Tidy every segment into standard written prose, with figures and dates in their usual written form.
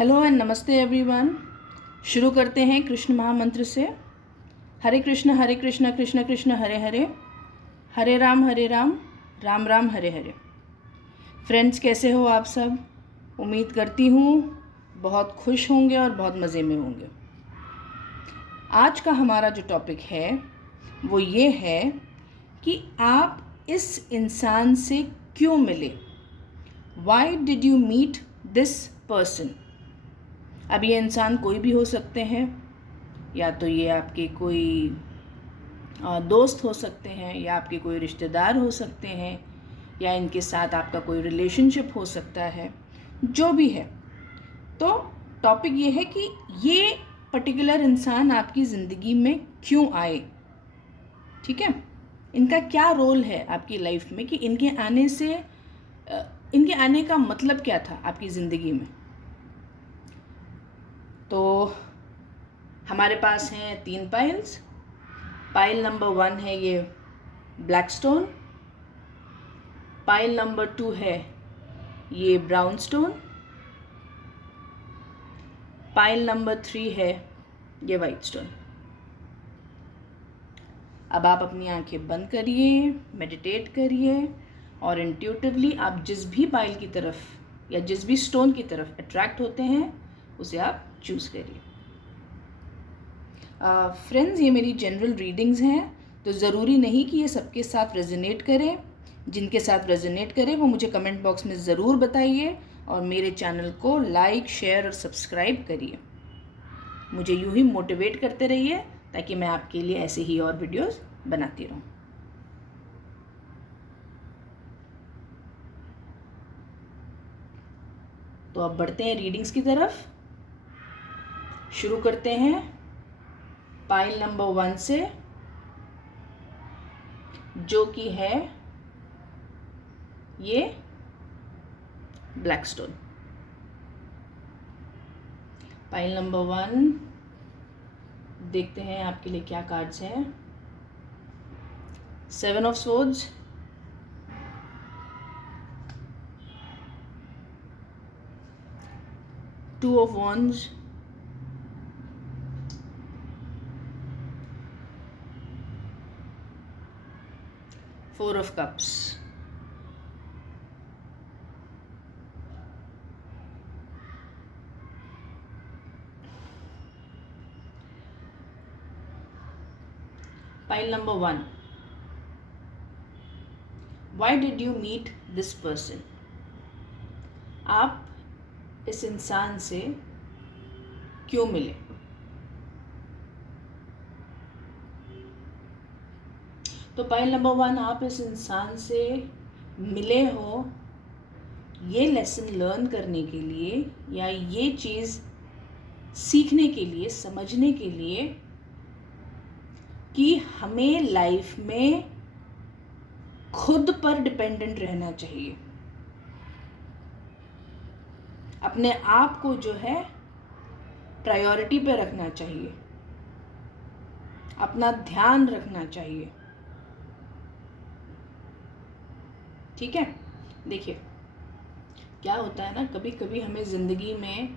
Hello and नमस्ते everyone. शुरू करते हैं कृष्ण महामंत्र से। हरे कृष्ण कृष्ण कृष्ण हरे हरे, हरे राम राम राम हरे हरे। फ्रेंड्स, कैसे हो आप सब? उम्मीद करती हूँ बहुत खुश होंगे और बहुत मज़े में होंगे। आज का हमारा जो टॉपिक है वो ये है कि आप इस इंसान से क्यों मिले। Why did you meet this person. अब ये इंसान कोई भी हो सकते हैं, या तो ये आपके कोई दोस्त हो सकते हैं, या आपके कोई रिश्तेदार हो सकते हैं, या इनके साथ आपका कोई रिलेशनशिप हो सकता है, जो भी है। तो टॉपिक ये है कि ये पर्टिकुलर इंसान आपकी ज़िंदगी में क्यों आए, ठीक है। इनका क्या रोल है आपकी लाइफ में, कि इनके आने का मतलब क्या था आपकी ज़िंदगी में। तो हमारे पास हैं 3 पाइल्स। पाइल नंबर 1 है ये ब्लैक स्टोन, पाइल नंबर 2 है ये ब्राउन स्टोन, पाइल नंबर 3 है ये वाइट स्टोन। अब आप अपनी आंखें बंद करिए, मेडिटेट करिए और इंट्यूटिवली आप जिस भी पाइल की तरफ या जिस भी स्टोन की तरफ अट्रैक्ट होते हैं उसे आप चूज़ करिए। फ्रेंड्स, ये मेरी जनरल रीडिंग्स हैं, तो ज़रूरी नहीं कि ये सबके साथ रेजोनेट करें। जिनके साथ रेजोनेट करे वो मुझे कमेंट बॉक्स में ज़रूर बताइए और मेरे चैनल को लाइक, शेयर और सब्सक्राइब करिए। मुझे यूँ ही मोटिवेट करते रहिए ताकि मैं आपके लिए ऐसे ही और वीडियोस बनाती रहूँ। तो अब बढ़ते हैं रीडिंग्स की तरफ। शुरू करते हैं पाइल नंबर 1 से, जो कि है ये ब्लैक स्टोन। पाइल नंबर 1, देखते हैं आपके लिए क्या कार्ड्स हैं। 7 of swords, two of wands, four of cups. Pile number 1, why did you meet this person? आप इस इंसान से क्यों मिले। तो पाइल नंबर 1, आप इस इंसान से मिले हो ये लेसन लर्न करने के लिए, या ये चीज़ सीखने के लिए, समझने के लिए कि हमें लाइफ में खुद पर डिपेंडेंट रहना चाहिए। अपने आप को जो है प्रायोरिटी पे रखना चाहिए, अपना ध्यान रखना चाहिए, ठीक है। देखिए क्या होता है ना, कभी कभी हमें ज़िंदगी में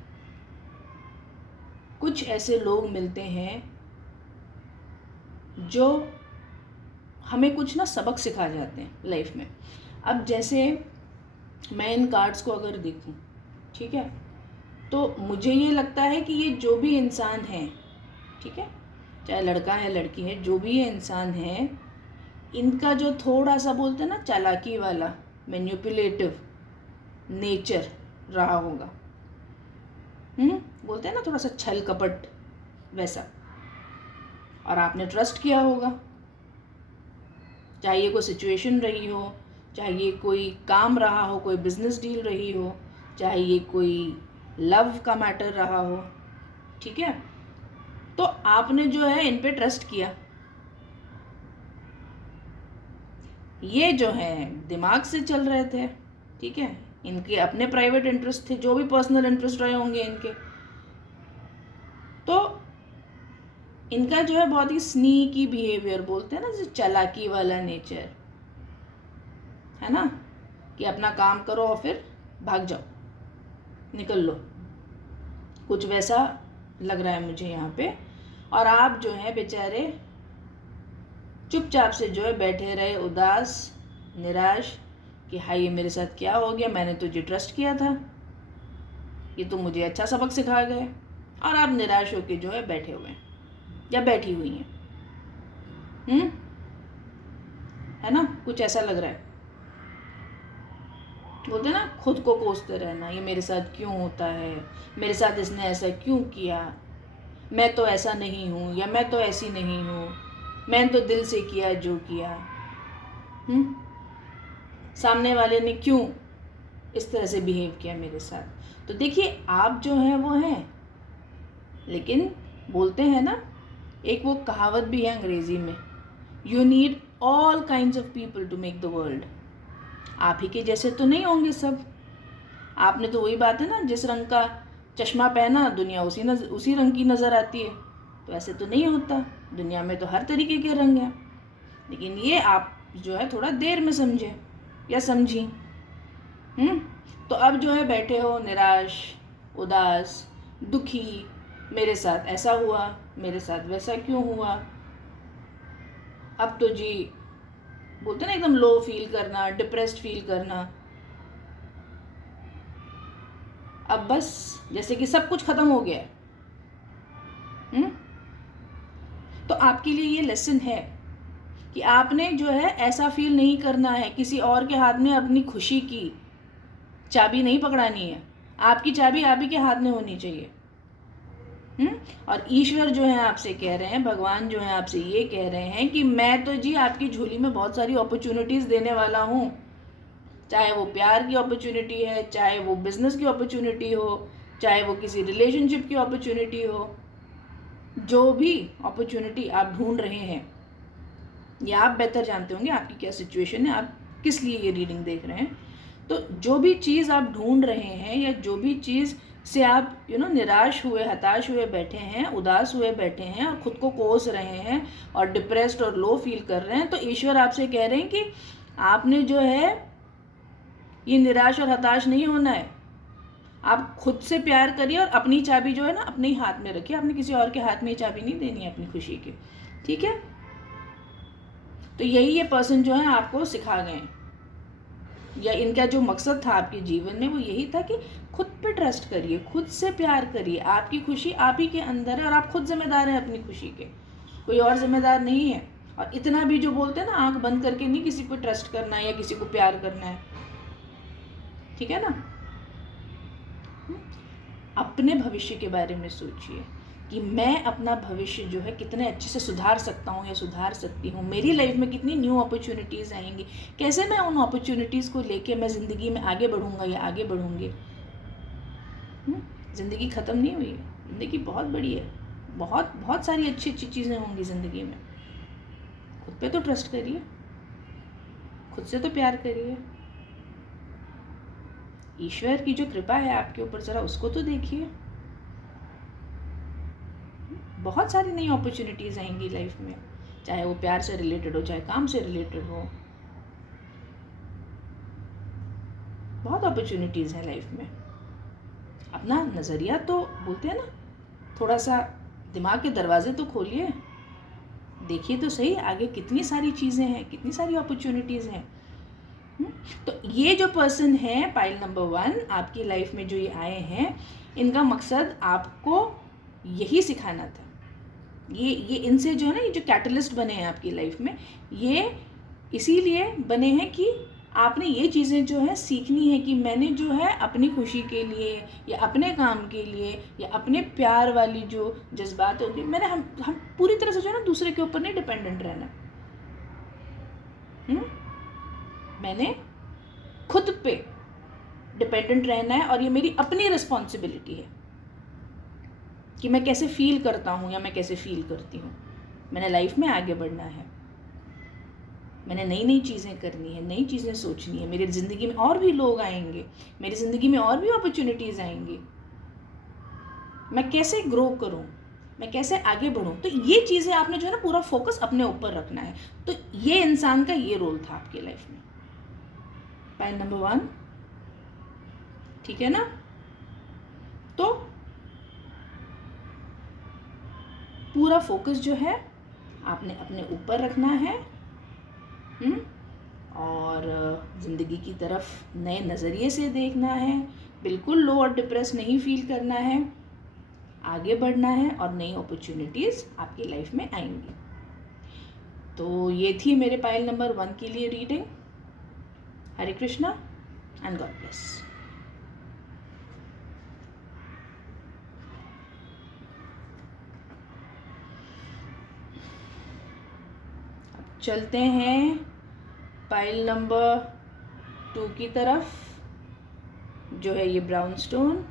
कुछ ऐसे लोग मिलते हैं जो हमें कुछ ना सबक सिखा जाते हैं लाइफ में। अब जैसे मैं इन कार्ड्स को अगर देखूं, ठीक है, तो मुझे ये लगता है कि ये जो भी इंसान है, ठीक है, चाहे लड़का है लड़की है, जो भी ये इंसान है, इनका जो थोड़ा सा बोलते हैं ना चालाकी वाला, मैनिपुलेटिव नेचर रहा होगा। बोलते हैं ना थोड़ा सा छल कपट वैसा, और आपने ट्रस्ट किया होगा। चाहे ये कोई सिचुएशन रही हो, चाहे ये कोई काम रहा हो, कोई बिजनेस डील रही हो, चाहे ये कोई लव का मैटर रहा हो, ठीक है, तो आपने जो है इन पे ट्रस्ट किया। ये जो है दिमाग से चल रहे थे, ठीक है, इनके अपने प्राइवेट इंटरेस्ट थे, जो भी पर्सनल इंटरेस्ट रहे होंगे इनके। तो इनका जो है बहुत ही स्नीकी बिहेवियर, बोलते हैं ना जैसे चालाकी वाला नेचर, है ना, कि अपना काम करो और फिर भाग जाओ, निकल लो। कुछ वैसा लग रहा है मुझे यहाँ पे। और आप जो है बेचारे चुपचाप से जो है बैठे रहे, उदास, निराश कि हाय ये मेरे साथ क्या हो गया, मैंने तुझे ट्रस्ट किया था, ये तो मुझे अच्छा सबक सिखा गए। और आप निराश होकर जो है बैठे हुए हैं या बैठी हुई हैं। है ना, कुछ ऐसा लग रहा है। बोलते ना खुद को कोसते रहना, ये मेरे साथ क्यों होता है, मेरे साथ इसने ऐसा क्यों किया, मैं तो ऐसा नहीं हूँ या मैं तो ऐसी नहीं हूँ, मैंने तो दिल से किया जो किया। सामने वाले ने क्यों इस तरह से बिहेव किया मेरे साथ। तो देखिए आप जो हैं वो हैं, लेकिन बोलते हैं ना, एक वो कहावत भी है अंग्रेजी में, you need all kinds of people to make the world. आप ही के जैसे तो नहीं होंगे सब। आपने तो वही बात है ना, जिस रंग का चश्मा पहना दुनिया उसी रंग की नज़र आती है। तो ऐसे तो नहीं होता, दुनिया में तो हर तरीके के रंग हैं। लेकिन ये आप जो है थोड़ा देर में समझे या समझी। तो अब जो है बैठे हो निराश, उदास, दुखी, मेरे साथ ऐसा हुआ, मेरे साथ वैसा क्यों हुआ। अब तो जी बोलते ना एकदम लो फील करना, डिप्रेस्ड फील करना। अब बस जैसे कि सब कुछ खत्म हो गया है। तो आपके लिए ये लेसन है कि आपने जो है ऐसा फील नहीं करना है, किसी और के हाथ में अपनी खुशी की चाबी नहीं पकड़ानी है। आपकी चाबी आप ही के हाथ में होनी चाहिए। और ईश्वर जो है आपसे कह रहे हैं, भगवान जो है आपसे ये कह रहे हैं कि मैं तो जी आपकी झोली में बहुत सारी अपॉर्चुनिटीज़ देने वाला हूँ। चाहे वो प्यार की अपॉर्चुनिटी है, चाहे वो बिजनेस की अपॉर्चुनिटी हो, चाहे वो किसी रिलेशनशिप की अपॉर्चुनिटी हो, जो भी अपॉर्चुनिटी आप ढूंढ रहे हैं, या आप बेहतर जानते होंगे आपकी क्या सिचुएशन है, आप किस लिए ये रीडिंग देख रहे हैं। तो जो भी चीज़ आप ढूंढ रहे हैं या जो भी चीज़ से आप निराश हुए, हताश हुए बैठे हैं, उदास हुए बैठे हैं और ख़ुद को कोस रहे हैं और डिप्रेस्ड और लो फील कर रहे हैं, तो ईश्वर आपसे कह रहे हैं कि आपने जो है ये निराश और हताश नहीं होना है। आप खुद से प्यार करिए और अपनी चाबी जो है ना अपने ही हाथ में रखिए। आपने किसी और के हाथ में ये चाबी नहीं देनी है अपनी खुशी की, ठीक है। तो यही ये पर्सन जो है आपको सिखा गए, या इनका जो मकसद था आपके जीवन में वो यही था कि खुद पे ट्रस्ट करिए, खुद से प्यार करिए। आपकी खुशी आप ही के अंदर है और आप खुद जिम्मेदार हैं अपनी खुशी के, कोई और जिम्मेदार नहीं है। और इतना भी जो बोलते हैं ना, आंख बंद करके नहीं किसी को ट्रस्ट करना है या किसी को प्यार करना है, ठीक है ना। अपने भविष्य के बारे में सोचिए कि मैं अपना भविष्य जो है कितने अच्छे से सुधार सकता हूँ या सुधार सकती हूँ। मेरी लाइफ में कितनी न्यू अपॉर्चुनिटीज़ आएंगी, कैसे मैं उन अपॉर्चुनिटीज़ को लेके मैं ज़िंदगी में आगे बढ़ूँगा या आगे बढ़ूँगी। ज़िंदगी ख़त्म नहीं हुई है, ज़िंदगी बहुत बड़ी है, बहुत बहुत सारी अच्छी अच्छी चीज़ें होंगी ज़िंदगी में। खुद पे तो ट्रस्ट करिए, खुद से तो प्यार करिए। ईश्वर की जो कृपा है आपके ऊपर ज़रा उसको तो देखिए। बहुत सारी नई अपॉर्चुनिटीज़ आएंगी लाइफ में, चाहे वो प्यार से रिलेटेड हो, चाहे काम से रिलेटेड हो। बहुत अपॉर्चुनिटीज़ हैं लाइफ में। अपना नज़रिया तो बोलते हैं ना, थोड़ा सा दिमाग के दरवाजे तो खोलिए, देखिए तो सही आगे कितनी सारी चीज़ें हैं, कितनी सारी अपॉर्चुनिटीज़ हैं। तो ये जो पर्सन है पाइल नंबर 1 आपकी लाइफ में जो ये आए हैं, इनका मकसद आपको यही सिखाना था। ये इनसे जो है ना, ये जो कैटलिस्ट बने हैं आपकी लाइफ में, ये इसीलिए बने हैं कि आपने ये चीज़ें जो है सीखनी है कि मैंने जो है अपनी खुशी के लिए या अपने काम के लिए या अपने प्यार वाली जो जज्बात होगी, मैंने हम पूरी तरह से जो है ना दूसरे के ऊपर नहीं डिपेंडेंट रहना। मैंने खुद पे डिपेंडेंट रहना है और ये मेरी अपनी रिस्पॉन्सिबिलिटी है कि मैं कैसे फील करता हूँ या मैं कैसे फील करती हूँ। मैंने लाइफ में आगे बढ़ना है, मैंने नई नई चीज़ें करनी है, नई चीज़ें सोचनी है। मेरी ज़िंदगी में और भी लोग आएंगे, मेरी ज़िंदगी में और भी अपॉर्चुनिटीज़ आएंगी। मैं कैसे ग्रो करूँ, मैं कैसे आगे बढ़ूँ। तो ये चीज़ें आपने जो है ना पूरा फोकस अपने ऊपर रखना है। तो ये इंसान का ये रोल था आपकी लाइफ में, पाइल नंबर 1, ठीक है ना। तो पूरा फोकस जो है आपने अपने ऊपर रखना है और ज़िंदगी की तरफ नए नज़रिए से देखना है। बिल्कुल लो और डिप्रेस नहीं फील करना है, आगे बढ़ना है और नई अपॉर्चुनिटीज़ आपकी लाइफ में आएंगी। तो ये थी मेरे पाइल नंबर 1 के लिए reading. Hare Krishna and god bless. चलते हैं पाइल नंबर 2 की तरफ, जो है ये ब्राउन स्टोन।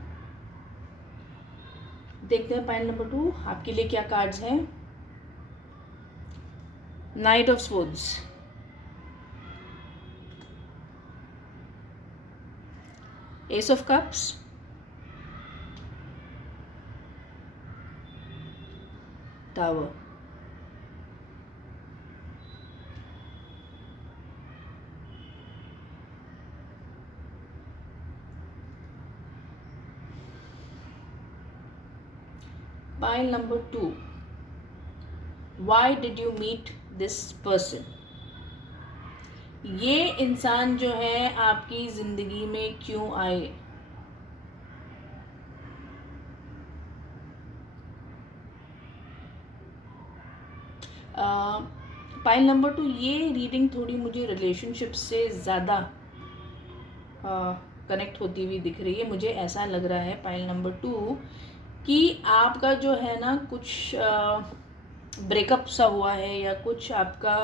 देखते हैं पाइल नंबर 2 आपके लिए क्या कार्ड्स हैं। Knight of swords, ace of cups, tower, pile number 2, why did you meet this person. ये इंसान जो है आपकी ज़िंदगी में क्यों आए। पाइल नंबर 2, ये रीडिंग थोड़ी मुझे रिलेशनशिप से ज़्यादा कनेक्ट होती हुई दिख रही है। मुझे ऐसा लग रहा है पाइल नंबर 2 कि आपका जो है ना कुछ ब्रेकअप सा हुआ है, या कुछ आपका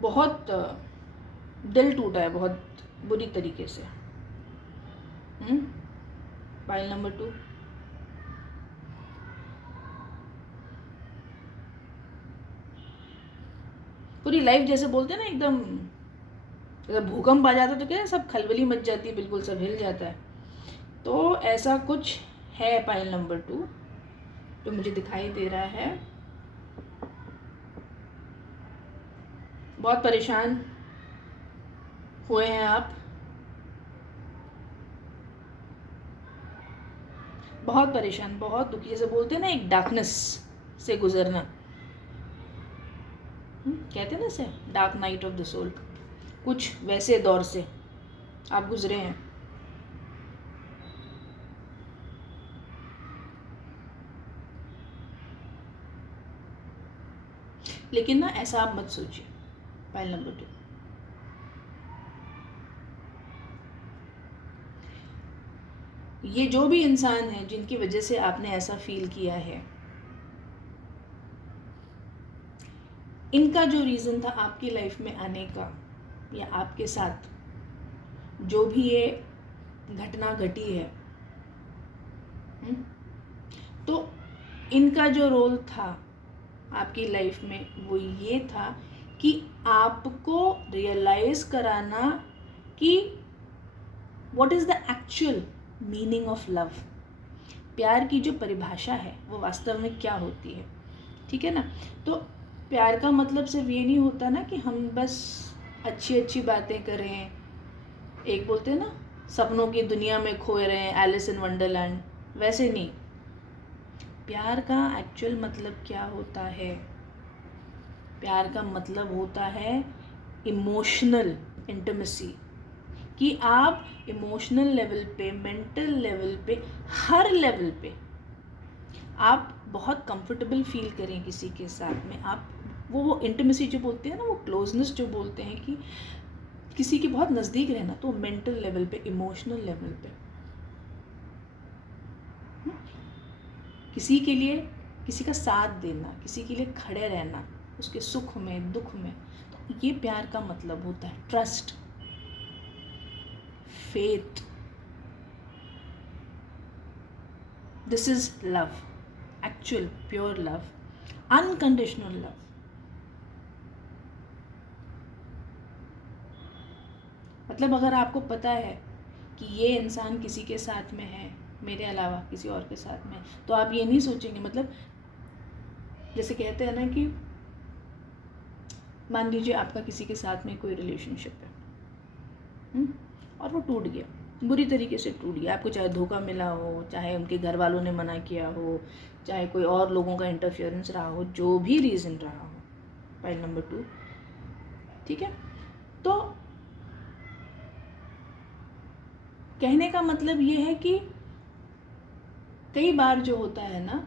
बहुत दिल टूटा है बहुत बुरी तरीके से। पाइल नंबर 2, पूरी लाइफ जैसे बोलते हैं ना एकदम, अगर भूकंप आ जाता है तो क्या है, सब खलबली मच जाती है, बिल्कुल सब हिल जाता है। तो ऐसा कुछ है पाइल नंबर 2 जो मुझे दिखाई दे रहा है। बहुत परेशान हुए हैं आप, बहुत परेशान, बहुत दुखी, जैसे बोलते हैं ना एक डार्कनेस से गुजरना, कहते हैं ना इसे dark night of the soul, कुछ वैसे दौर से आप गुजरे हैं। लेकिन ना ऐसा आप मत सोचिए पाइल नंबर 2, ये जो भी इंसान है जिनकी वजह से आपने ऐसा फील किया है, इनका जो रीज़न था आपकी लाइफ में आने का, या आपके साथ जो भी ये घटना घटी है, तो इनका जो रोल था आपकी लाइफ में वो ये था कि आपको रियलाइज़ कराना कि what is the actual meaning of love. प्यार की जो परिभाषा है वो वास्तव में क्या होती है, ठीक है ना। तो प्यार का मतलब सिर्फ ये नहीं होता ना कि हम बस अच्छी अच्छी बातें करें, एक बोलते हैं ना सपनों की दुनिया में खोए रहें, एलिस इन वंडरलैंड, वैसे नहीं। प्यार का एक्चुअल मतलब क्या होता है। प्यार का मतलब होता है इमोशनल इंटिमेसी, कि आप इमोशनल लेवल पे, मेंटल लेवल पे, हर लेवल पे आप बहुत कंफर्टेबल फील करें किसी के साथ में। आप वो इंटिमेसी जो बोलते हैं ना, वो क्लोजनेस जो बोलते हैं, कि किसी के बहुत नज़दीक रहना, तो मेंटल लेवल पे, इमोशनल लेवल पे किसी के लिए, किसी का साथ देना, किसी के लिए खड़े रहना, उसके सुख में दुख में, तो ये प्यार का मतलब होता है। Trust, faith, this is love, actual pure love, unconditional love. मतलब अगर आपको पता है कि ये इंसान किसी के साथ में है मेरे अलावा किसी और के साथ में, तो आप ये नहीं सोचेंगे, मतलब जैसे कहते हैं ना कि मान लीजिए आपका किसी के साथ में कोई रिलेशनशिप है और वो टूट गया, बुरी तरीके से टूट गया, आपको चाहे धोखा मिला हो, चाहे उनके घर वालों ने मना किया हो, चाहे कोई और लोगों का इंटरफियरेंस रहा हो, जो भी रीज़न रहा हो, पाइल नंबर 2, ठीक है। तो कहने का मतलब ये है कि कई बार जो होता है ना,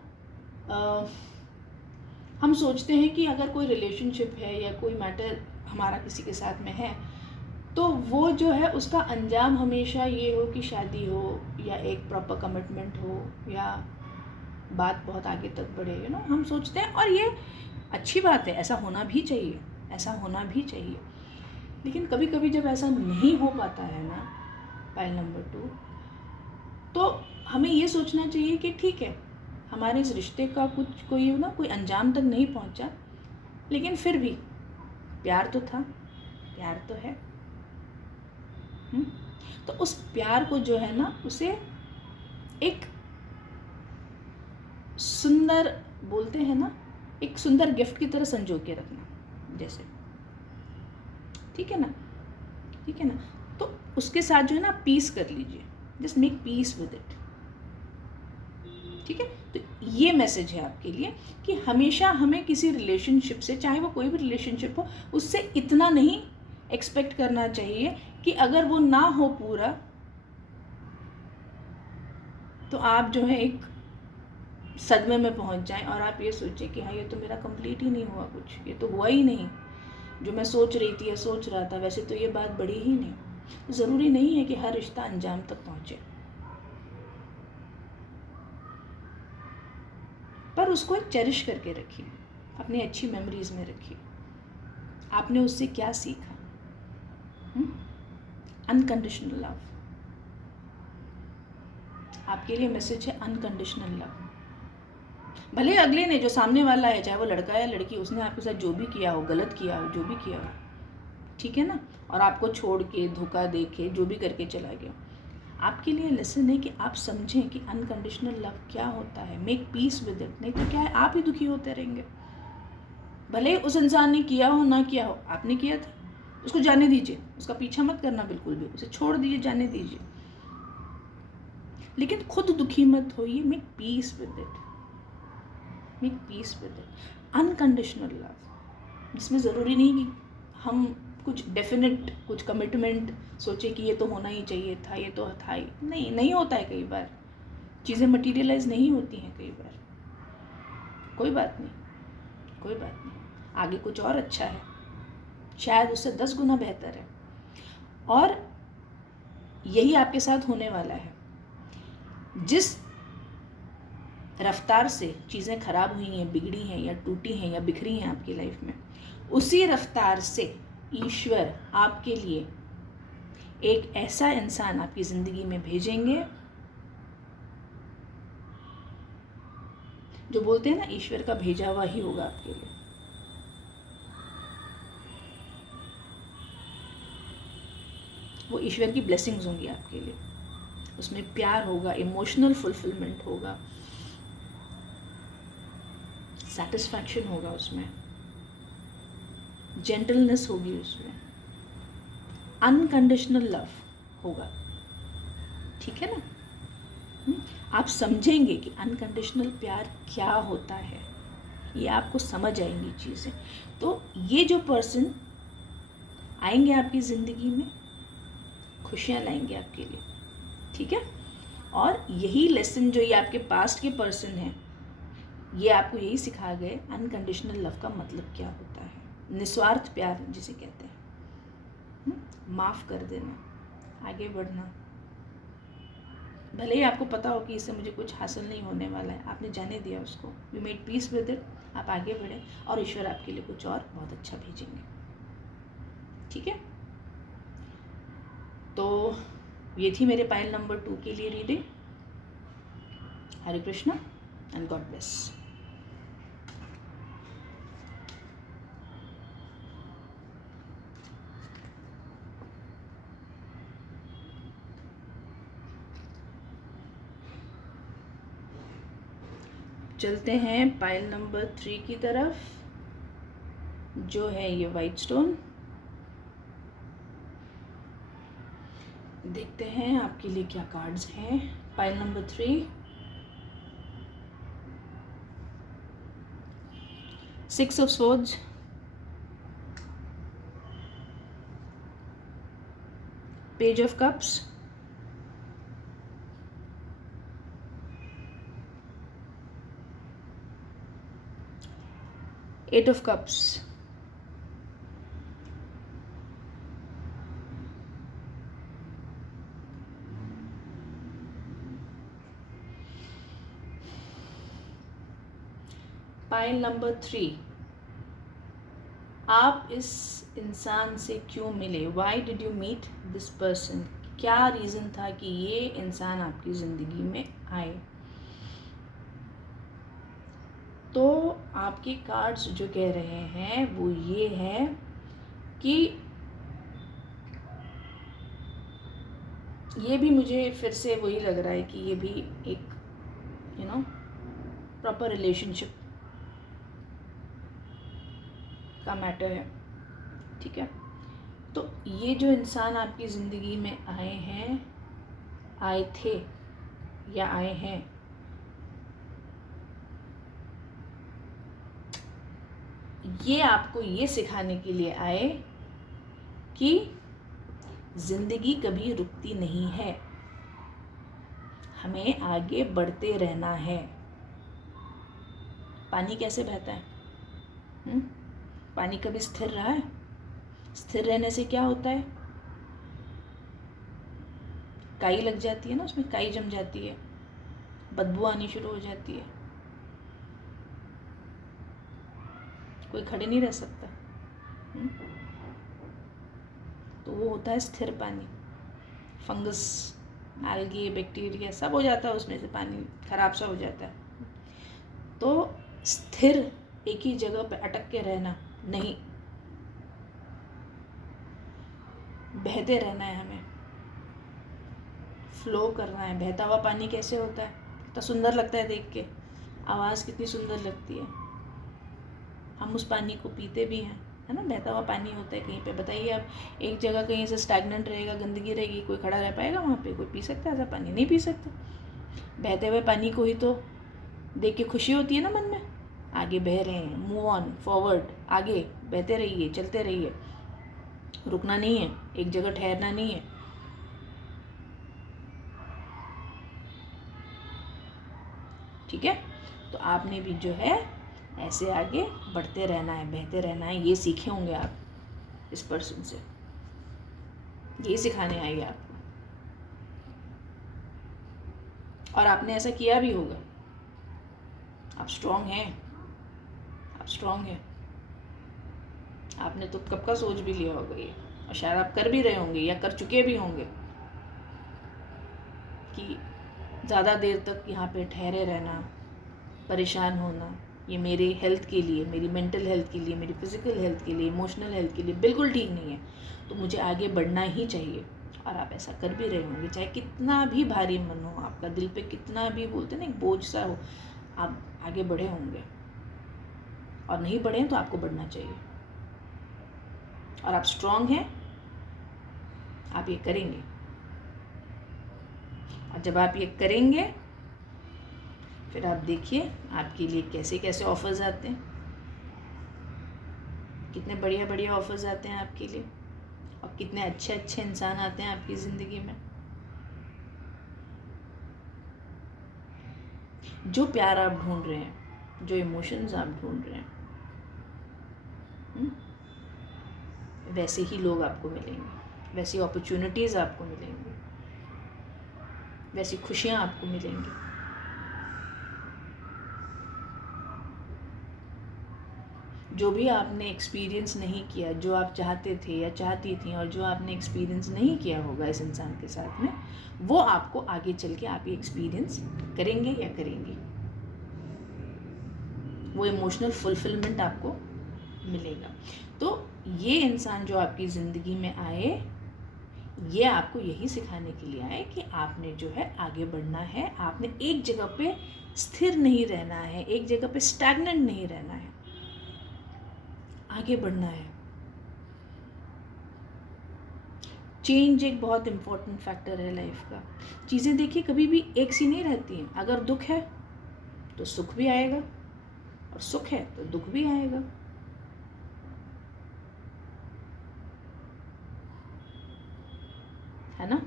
हम सोचते हैं कि अगर कोई रिलेशनशिप है या कोई मैटर हमारा किसी के साथ में है, तो वो जो है उसका अंजाम हमेशा ये हो कि शादी हो या एक प्रॉपर कमिटमेंट हो या बात बहुत आगे तक बढ़े, यू नो, हम सोचते हैं। और ये अच्छी बात है, ऐसा होना भी चाहिए, ऐसा होना भी चाहिए। लेकिन कभी कभी जब ऐसा नहीं हो पाता है ना, पाइल नंबर 2, तो हमें ये सोचना चाहिए कि ठीक है, हमारे इस रिश्ते का कुछ कोई अंजाम तक नहीं पहुंचा, लेकिन फिर भी प्यार तो था, प्यार तो है। तो उस प्यार को जो है ना, उसे एक सुंदर, बोलते हैं ना, एक सुंदर गिफ्ट की तरह संजो के रखना, जैसे, ठीक है ना, ठीक है ना। तो उसके साथ जो है ना, पीस कर लीजिए, just make peace with it, ठीक है। तो ये मैसेज है आपके लिए कि हमेशा हमें किसी रिलेशनशिप से, चाहे वो कोई भी रिलेशनशिप हो, उससे इतना नहीं एक्सपेक्ट करना चाहिए कि अगर वो ना हो पूरा, तो आप जो है एक सदमे में पहुंच जाएं और आप ये सोचें कि हाँ, ये तो मेरा कंप्लीट ही नहीं हुआ, कुछ ये तो हुआ ही नहीं, जो मैं सोच रही थी या सोच रहा था वैसे तो ये बात बढ़ी ही नहीं। ज़रूरी नहीं है कि हर रिश्ता अंजाम तक पहुंचे, पर उसको एक चेरिश करके रखिए, अपनी अच्छी मेमोरीज में रखिए। आपने उससे क्या सीखा? अनकंडीशनल लव, आपके लिए मैसेज है, अनकंडीशनल लव। भले अगले ने, जो सामने वाला है, चाहे वो लड़का या लड़की, उसने आपके साथ जो भी किया हो, गलत किया हो, जो भी किया हो, ठीक है ना, और आपको छोड़ के, धोखा दे के, जो भी करके चला गया, आपके लिए लेसन है कि आप समझें कि अनकंडीशनल लव क्या होता है। मेक पीस विद इट, नहीं तो क्या है, आप ही दुखी होते रहेंगे। भले उस इंसान ने किया हो ना किया हो, आपने किया था, उसको जाने दीजिए, उसका पीछा मत करना बिल्कुल भी, उसे छोड़ दीजिए, जाने दीजिए, लेकिन खुद दुखी मत होइए। Make peace with it, make peace with it. Unconditional love, जिसमें ज़रूरी नहीं कि हम कुछ डेफिनेट, कुछ कमिटमेंट सोचे कि ये तो होना ही चाहिए था, ये तो था ही नहीं होता है। कई बार चीज़ें मटीरियलाइज नहीं होती हैं, कई बार। कोई बात नहीं, कोई बात नहीं, आगे कुछ और अच्छा है, शायद उससे 10 गुना बेहतर है, और यही आपके साथ होने वाला है। जिस रफ्तार से चीज़ें खराब हुई हैं, बिगड़ी हैं या टूटी हैं या बिखरी हैं आपकी लाइफ में, उसी रफ्तार से ईश्वर आपके लिए एक ऐसा इंसान आपकी ज़िंदगी में भेजेंगे, जो बोलते हैं ना, ईश्वर का भेजा हुआ ही होगा आपके लिए। वो ईश्वर की ब्लेसिंग्स होंगी आपके लिए, उसमें प्यार होगा, इमोशनल फुलफिलमेंट होगा, सेटिस्फैक्शन होगा, उसमें जेंटलनेस होगी, उसमें अनकंडीशनल लव होगा, ठीक है ना। आप समझेंगे कि अनकंडीशनल प्यार क्या होता है, ये आपको समझ आएंगी चीज़ें। तो ये जो पर्सन आएंगे आपकी ज़िंदगी में, खुशियाँ लाएंगे आपके लिए, ठीक है। और यही लेसन जो ये आपके पास्ट के पर्सन हैं, ये आपको यही सिखा गए अनकंडीशनल लव का मतलब क्या होता है, निस्वार्थ प्यार जिसे कहते हैं, माफ़ कर देना, आगे बढ़ना। भले ही आपको पता हो कि इससे मुझे कुछ हासिल नहीं होने वाला है, आपने जाने दिया उसको, you made peace with it, आप आगे बढ़े और ईश्वर आपके लिए कुछ और बहुत अच्छा भेजेंगे, ठीक है। तो ये थी मेरे पाइल नंबर 2 के लिए reading. Hare Krishna and god bless. चलते हैं पाइल नंबर 3 की तरफ, जो है ये वाइट स्टोन। देखते हैं आपके लिए क्या कार्ड्स हैं। Pile number 3, 6 of Swords, Page of Cups, Eight of Cups, pile number 3, आप इस इंसान से क्यों मिले? Why did you meet this person? क्या रीज़न था कि ये इंसान आपकी ज़िंदगी में आए? तो आपके कार्ड्स जो कह रहे हैं वो ये है कि ये भी मुझे फिर से वही लग रहा है कि ये भी एक प्रॉपर रिलेशनशिप का मैटर है। ठीक है, तो ये जो इंसान आपकी ज़िंदगी में आए थे या आए हैं, ये आपको ये सिखाने के लिए आए कि ज़िंदगी कभी रुकती नहीं है, हमें आगे बढ़ते रहना है। पानी कैसे बहता है? पानी कभी स्थिर रहा है? स्थिर रहने से क्या होता है? काई लग जाती है ना, उसमें काई जम जाती है, बदबू आनी शुरू हो जाती है, कोई खड़े नहीं रह सकता। तो वो होता है स्थिर पानी। फंगस, एल्गी, बैक्टीरिया सब हो जाता है उसमें से, पानी खराब सा हो जाता है। तो स्थिर एक ही जगह पे अटक के रहना नहीं, बहते रहना है, हमें फ्लो करना है। बहता हुआ पानी कैसे होता है? कितना सुंदर लगता है देख के, आवाज़ कितनी सुंदर लगती है। हम उस पानी को पीते भी हैं, है ना। बहता हुआ पानी होता है कहीं पे। बताइए आप एक जगह कहीं से स्टैग्नेंट रहेगा, गंदगी रहेगी, कोई खड़ा रह पाएगा वहाँ पे? कोई पी सकता है ऐसा पानी? नहीं पी सकता। बहते हुए पानी को ही तो देख के खुशी होती है ना मन में। आगे बह रहे हैं, मूव ऑन फॉरवर्ड, आगे बहते रहिए, चलते रहिए, रुकना नहीं है, एक जगह ठहरना नहीं है। ठीक है, तो आपने भी जो है ऐसे आगे बढ़ते रहना है, बहते रहना है। ये सीखे होंगे आप इस पर्सन से, यही सिखाने आएंगे आपको, और आपने ऐसा किया भी होगा। आप स्ट्रांग हैं, आप स्ट्रांग हैं। आपने तो कब का सोच भी लिया होगा ये, और शायद आप कर भी रहे होंगे या कर चुके भी होंगे कि ज़्यादा देर तक यहाँ पे ठहरे रहना, परेशान होना, ये मेरे हेल्थ के लिए, मेरी मेंटल हेल्थ के लिए, मेरी फिज़िकल हेल्थ के लिए, इमोशनल हेल्थ के लिए बिल्कुल ठीक नहीं है। तो मुझे आगे बढ़ना ही चाहिए। और आप ऐसा कर भी रहे होंगे, चाहे कितना भी भारी मन हो आपका, दिल पे कितना भी बोलते ना एक बोझ सा हो, आप आगे बढ़े होंगे। और नहीं बढ़े तो आपको बढ़ना चाहिए, और आप स्ट्रांग हैं, आप ये करेंगे। और जब आप ये करेंगे फिर आप देखिए आपके लिए कैसे कैसे ऑफर्स आते हैं, कितने बढ़िया बढ़िया ऑफर्स आते हैं आपके लिए, और कितने अच्छे अच्छे इंसान आते हैं आपकी ज़िंदगी में। जो प्यार आप ढूंढ रहे हैं, जो इमोशंस आप ढूंढ रहे हैं, वैसे ही लोग आपको मिलेंगे, वैसी अपॉर्चुनिटीज़ आपको मिलेंगी, वैसी खुशियाँ आपको मिलेंगी। जो भी आपने एक्सपीरियंस नहीं किया, जो आप चाहते थे या चाहती थी, और जो आपने एक्सपीरियंस नहीं किया होगा इस इंसान के साथ में, वो आपको आगे चल के आप ये एक्सपीरियंस करेंगे या करेंगी। वो इमोशनल फुलफिलमेंट आपको मिलेगा। तो ये इंसान जो आपकी ज़िंदगी में आए, ये आपको यही सिखाने के लिए आए कि आपने जो है आगे बढ़ना है, आपने एक जगह पे स्थिर नहीं रहना है, एक जगह पे स्टैग्नेंट नहीं रहना है, आगे बढ़ना है। चेंज एक बहुत इम्पोर्टेंट फैक्टर है लाइफ का। चीज़ें देखिए कभी भी एक सी नहीं रहती हैं। अगर दुख है तो सुख भी आएगा, और सुख है तो दुख भी आएगा। है ना?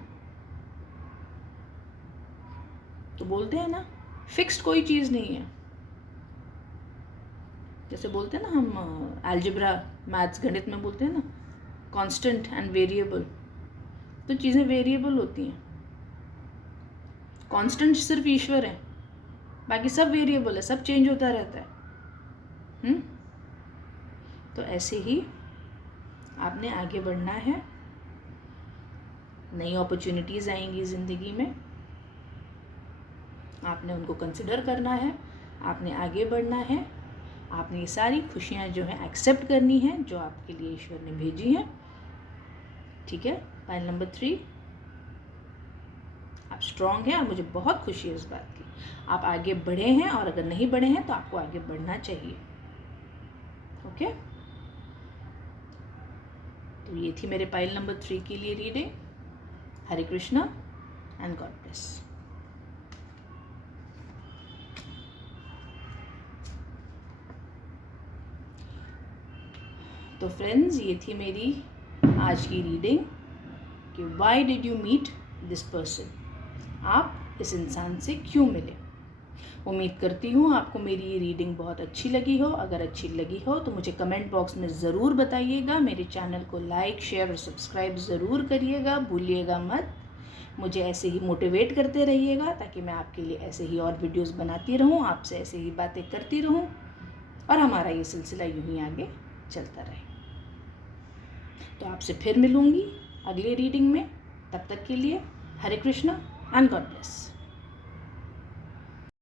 तो बोलते हैं ना, फिक्स्ड कोई चीज़ नहीं है। जैसे बोलते हैं ना हम अलजेब्रा मैथ्स गणित में बोलते हैं ना, कांस्टेंट एंड वेरिएबल। तो चीज़ें वेरिएबल होती हैं। कांस्टेंट सिर्फ ईश्वर है, बाकी सब वेरिएबल है, सब चेंज होता रहता है। तो ऐसे ही आपने आगे बढ़ना है। नई अपॉर्चुनिटीज़ आएंगी ज़िंदगी में, आपने उनको कंसिडर करना है, आपने आगे बढ़ना है, आपने ये सारी खुशियाँ जो हैं एक्सेप्ट करनी है जो आपके लिए ईश्वर ने भेजी हैं। ठीक है? पॉइंट नंबर 3, आप स्ट्रांग हैं और मुझे बहुत खुशी है इस बात की। आप आगे बढ़े हैं, और अगर नहीं बढ़े हैं तो आपको आगे बढ़ना चाहिए। ओके? तो ये थी मेरे पाइल नंबर 3 के लिए reading. Hare Krishna and god bless. तो फ्रेंड्स, ये थी मेरी आज की रीडिंग कि why did you meet this person, आप इस इंसान से क्यों मिले। उम्मीद करती हूँ आपको मेरी ये रीडिंग बहुत अच्छी लगी हो। अगर अच्छी लगी हो तो मुझे कमेंट बॉक्स में ज़रूर बताइएगा। मेरे चैनल को लाइक, शेयर और सब्सक्राइब ज़रूर करिएगा, भूलिएगा मत। मुझे ऐसे ही मोटिवेट करते रहिएगा ताकि मैं आपके लिए ऐसे ही और वीडियोस बनाती रहूँ, आपसे ऐसे ही बातें करती रहूँ, और हमारा ये सिलसिला यूँ ही आगे चलता रहे। तो आपसे फिर मिलूँगी अगली रीडिंग में। तब तक के लिए हरे कृष्णा एंड गॉड ब्लेस।